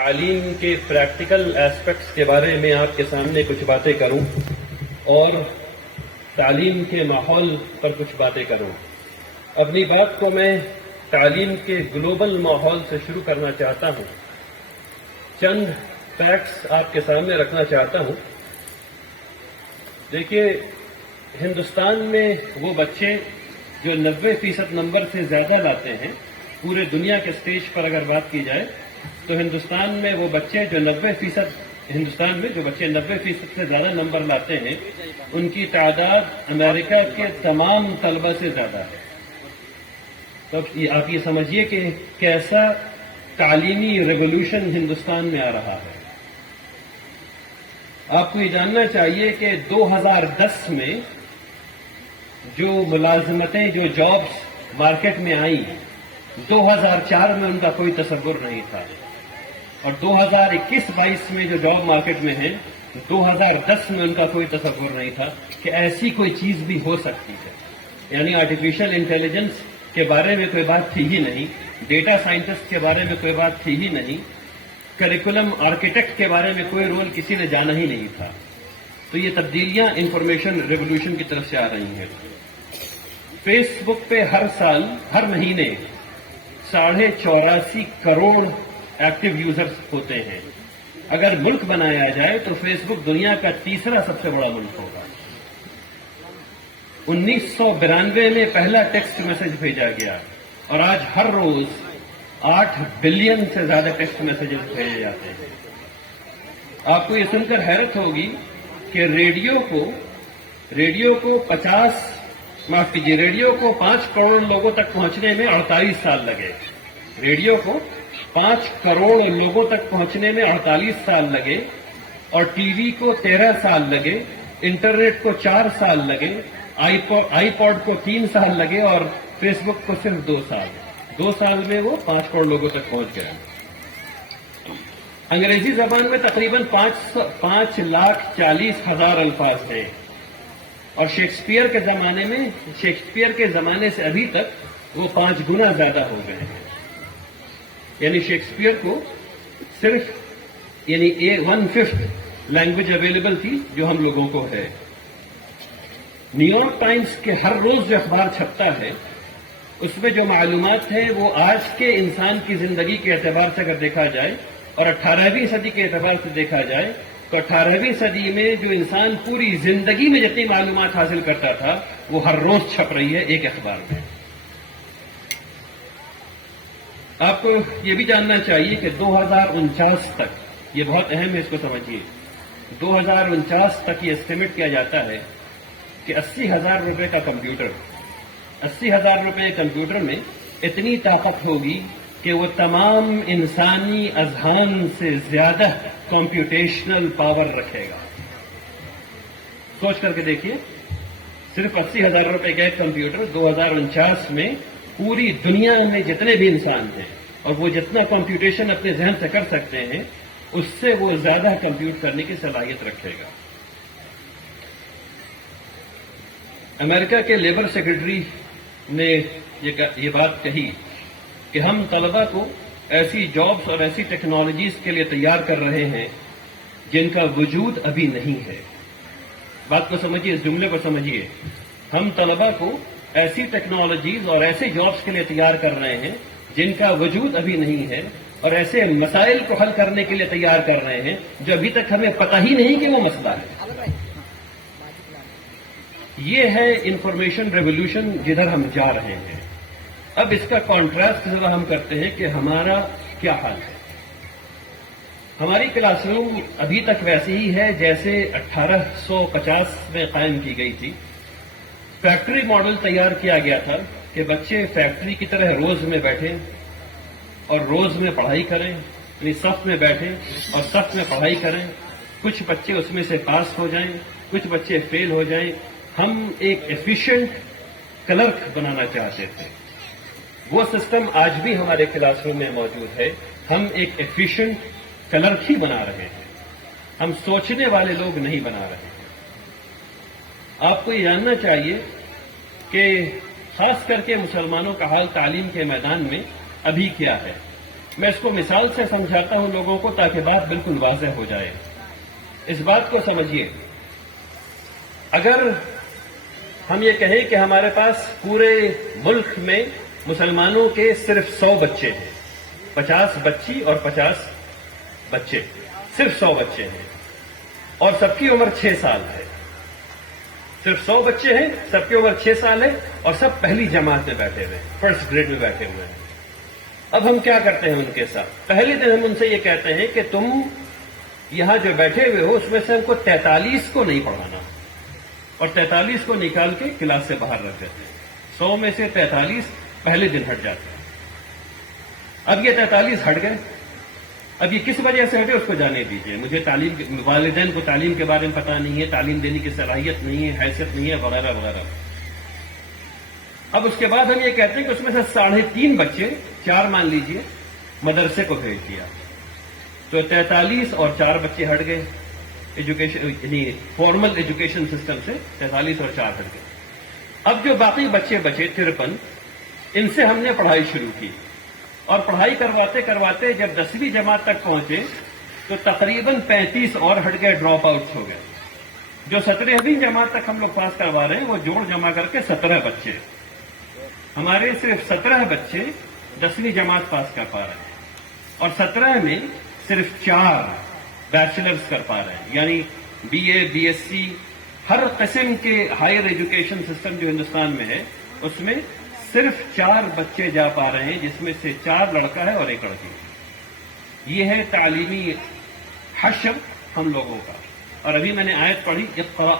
تعلیم کے practical aspects کے بارے میں آپ کے سامنے کچھ باتیں کروں اور تعلیم کے ماحول پر کچھ باتیں کروں۔ اپنی بات کو میں تعلیم کے گلوبل ماحول سے شروع کرنا چاہتا ہوں۔ چند فیکٹس آپ کے سامنے رکھنا چاہتا ہوں۔ دیکھیے، ہندوستان میں وہ بچے جو 90% نمبر سے زیادہ لاتے ہیں، پورے دنیا کے سٹیج پر اگر بات کی جائے تو ہندوستان میں وہ بچے جو 90% سے زیادہ نمبر لاتے ہیں، ان کی تعداد امریکہ کے تمام طلبہ سے زیادہ ہے۔ تو آپ یہ سمجھیے کہ کیسا تعلیمی ریولوشن ہندوستان میں آ رہا ہے۔ آپ کو یہ جاننا چاہیے کہ 2010 میں جو ملازمتیں، جو جابس مارکیٹ میں آئیں، 2004 میں ان کا کوئی تصور نہیں تھا، اور 2021-22 میں جو جاب مارکیٹ میں ہیں، 2010 میں ان کا کوئی تصور نہیں تھا کہ ایسی کوئی چیز بھی ہو سکتی ہے۔ یعنی آرٹیفیشل انٹیلیجنس کے بارے میں کوئی بات تھی ہی نہیں، ڈیٹا سائنٹسٹ کے بارے میں کوئی بات تھی ہی نہیں، کریکولم آرکیٹیکٹ کے بارے میں کوئی رول کسی نے جانا ہی نہیں تھا۔ تو یہ تبدیلیاں انفارمیشن ریولوشن کی طرف سے آ رہی ہیں۔ فیس بک پہ ہر سال، ہر مہینے 84.5 کروڑ ایکٹیو یوزرز ہوتے ہیں۔ اگر ملک بنایا جائے تو فیس بک دنیا کا تیسرا سب سے بڑا ملک ہوگا۔ 1992 میں پہلا ٹیکسٹ میسج بھیجا گیا، اور آج ہر روز 8 بلین سے زیادہ ٹیکسٹ میسجز بھیجے جاتے ہیں۔ آپ کو یہ سن کر حیرت ہوگی کہ ریڈیو کو 5 کروڑ لوگوں تک پہنچنے میں 48 سال لگے۔ ریڈیو کو 5 کروڑ لوگوں تک پہنچنے میں 48 سال لگے، اور ٹی وی کو 13 سال لگے، انٹرنیٹ کو 4 سال لگے، آئی پوڈ کو 3 سال لگے، اور فیس بک کو صرف 2 سال۔ 2 سال میں وہ 5 کروڑ لوگوں تک پہنچ گیا۔ انگریزی زبان میں تقریباً 5,40,000 الفاظ ہیں، اور شیکسپیئر کے زمانے سے ابھی تک وہ 5 گنا زیادہ ہو گئے ہیں۔ یعنی شیکسپیئر کو صرف 1/5 لینگویج اویلیبل تھی جو ہم لوگوں کو ہے۔ نیو یارک ٹائمز کے ہر روز جو اخبار چھپتا ہے، اس میں جو معلومات ہے وہ آج کے انسان کی زندگی کے اعتبار سے اگر دیکھا جائے اور 18ویں صدی کے اعتبار سے دیکھا جائے تو 18ویں صدی میں جو انسان پوری زندگی میں جتنی معلومات حاصل کرتا تھا وہ ہر روز چھپ رہی ہے ایک اخبار میں۔ آپ کو یہ بھی جاننا چاہیے کہ 2049 تک، یہ بہت اہم ہے، اس کو سمجھیے، 2049 تک یہ اسٹیمیٹ کیا جاتا ہے کہ 80,000 روپے کا کمپیوٹر، 80,000 روپے کمپیوٹر میں اتنی طاقت ہوگی کہ وہ تمام انسانی اذہان سے زیادہ کمپیوٹیشنل پاور رکھے گا۔ سوچ کر کے دیکھیے، صرف 80,000 روپے کا ایک کمپیوٹر 2049 میں پوری دنیا میں جتنے بھی انسان ہیں، اور وہ جتنا کمپیوٹیشن اپنے ذہن سے کر سکتے ہیں، اس سے وہ زیادہ کمپیوٹ کرنے کی صلاحیت رکھے گا۔ امریکہ کے لیبر سیکرٹری نے یہ بات کہی کہ ہم طلبہ کو ایسی جابس اور ایسی ٹیکنالوجیز کے لیے تیار کر رہے ہیں جن کا وجود ابھی نہیں ہے۔ بات کو سمجھیے، اس جملے کو سمجھیے۔ ہم طلبہ کو ایسی ٹیکنالوجیز اور ایسے جابس کے لیے تیار کر رہے ہیں جن کا وجود ابھی نہیں ہے، اور ایسے مسائل کو حل کرنے کے لیے تیار کر رہے ہیں جو ابھی تک ہمیں پتہ ہی نہیں کہ وہ مسئلہ ہے۔ یہ ہے انفارمیشن ریولوشن جدھر ہم جا رہے ہیں۔ اب اس کا کانٹراسٹ ذرا ہم کرتے ہیں کہ ہمارا کیا حال ہے۔ ہماری کلاس روم ابھی تک ویسے ہی ہے جیسے 1850 میں قائم کی گئی تھی۔ فیکٹری ماڈل تیار کیا گیا تھا کہ بچے فیکٹری کی طرح روز میں بیٹھیں اور روز میں پڑھائی کریں، یعنی صف میں بیٹھیں اور صف میں پڑھائی کریں۔ کچھ بچے اس میں سے پاس ہو جائیں، کچھ بچے فیل ہو جائیں۔ ہم ایک ایفیشینٹ کلرک بنانا چاہتے تھے۔ وہ سسٹم آج بھی ہمارے کلاس روم میں موجود ہے۔ ہم ایک ایفیشینٹ کلرک ہی بنا رہے ہیں، ہم سوچنے والے لوگ نہیں بنا رہے ہیں۔ آپ کو یہ جاننا چاہیے کہ خاص کر کے مسلمانوں کا حال تعلیم کے میدان میں ابھی کیا ہے۔ میں اس کو مثال سے سمجھاتا ہوں لوگوں کو تاکہ بات بالکل واضح ہو جائے. اس بات کو سمجھیے، اگر ہم یہ کہیں کہ ہمارے پاس پورے ملک میں مسلمانوں کے صرف 100 بچے ہیں، 50 بچی اور 50 بچے، صرف 100 بچے ہیں، اور سب کی عمر 6 سال ہے. صرف 100 بچے ہیں، سب کی عمر 6 سال ہے، اور سب پہلی جماعت میں بیٹھے ہوئے ہیں، فرسٹ گریڈ میں بیٹھے ہوئے ہیں. اب ہم کیا کرتے ہیں ان کے ساتھ؟ پہلے دن ہم ان سے یہ کہتے ہیں کہ تم یہاں جو بیٹھے ہوئے ہو اس میں سے ہم کو 43 کو نہیں پڑھانا، اور 43 کو نکال کے کلاس سے باہر رکھ دیتے ہیں. 100 میں سے 43 پہلے دن ہٹ جاتے ہیں. اب یہ 43 ہٹ گئے. اب یہ کس وجہ سے ہٹے اس کو جانے دیجیے. مجھے والدین کو تعلیم کے بارے میں پتہ نہیں ہے، تعلیم دینے کی صلاحیت نہیں ہے، حیثیت نہیں ہے، وغیرہ وغیرہ. اب اس کے بعد ہم یہ کہتے ہیں کہ اس میں سے 3.5 بچے، 4 مان لیجئے، مدرسے کو بھیج دیا، تو 43 اور 4 بچے ہٹ گئے. ایجوکیشن یعنی فارمل ایجوکیشن سسٹم سے 43 اور 4 ہٹ گئے. اب جو باقی بچے بچے 53، ان سے ہم نے پڑھائی شروع کی، اور پڑھائی کرواتے کرواتے جب 10ویں جماعت تک پہنچے تو تقریباً 35 اور ہٹ گئے، ڈراپ آؤٹس ہو گئے. جو 17ویں جماعت تک ہم لوگ پاس کروا رہے ہیں وہ جوڑ جمع کر کے 17 بچے. ہمارے صرف 17 بچے 10ویں جماعت پاس کر پا رہے ہیں، اور 17 میں صرف 4 بیچلرز کر پا رہے ہیں. یعنی BA BSc ہر قسم کے ہائر ایجوکیشن سسٹم جو ہندوستان میں ہے اس میں صرف 4 بچے جا پا رہے ہیں، جس میں سے 4 لڑکا ہے اور 1 لڑکی. یہ ہے تعلیمی حشر ہم لوگوں کا. اور ابھی میں نے آیت پڑھی، اقرأ